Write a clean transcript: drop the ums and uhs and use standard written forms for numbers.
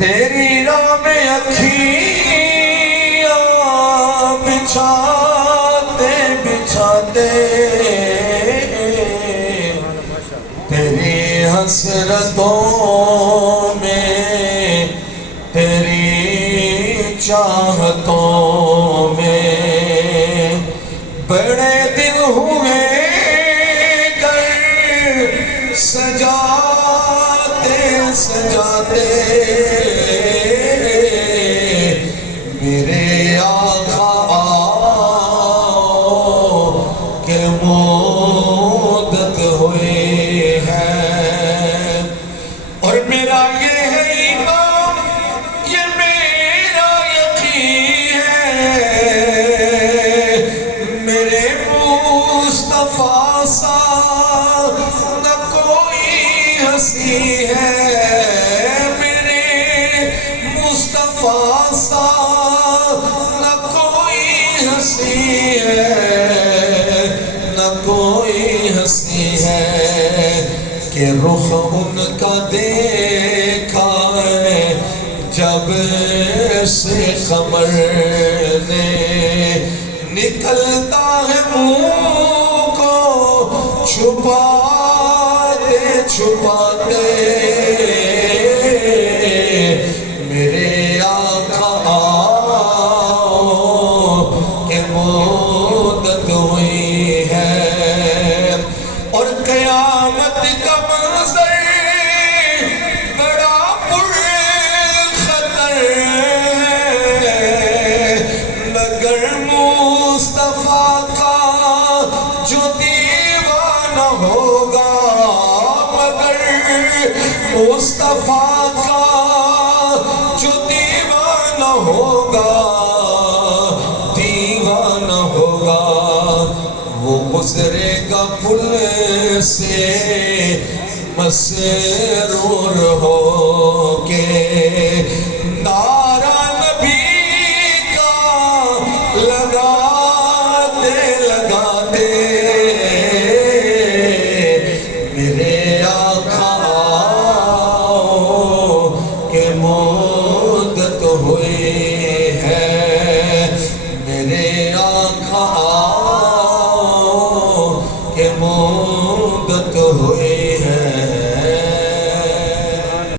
تیری راہ میں اکھیاں بچھاتے بچھاتے تیری حسرتوں میں تیری چاہتوں میں بڑے دل ہوئے در سجاتے سجاتے میرے آقا آؤ کہ مدت ہوئی ہے اور میرا یہ ہے ایمان یہ میرا یقین ہے میرے مصطفیٰ سا نہ کوئی ہنسی ہے میرے مصطفیٰ سا نہ کوئی ہنسی ہے نہ کوئی ہنسی ہے کہ رخ ان کا دیکھا ہے جب سے قمر نے نکلتا ہے منہ کو چھپاتے چھپاتے میرے آقا آؤ کہ مدت ہوئی ہے اور قیامت کا منظر بڑا پرخطر ہے مگر مصطفیٰ کا جو دیوانہ ہوگا مگر مصطفیٰ کا جو دیوانہ ہوگا دیوانہ ہوگا وہ گزرے گا پل سے مسرور ہو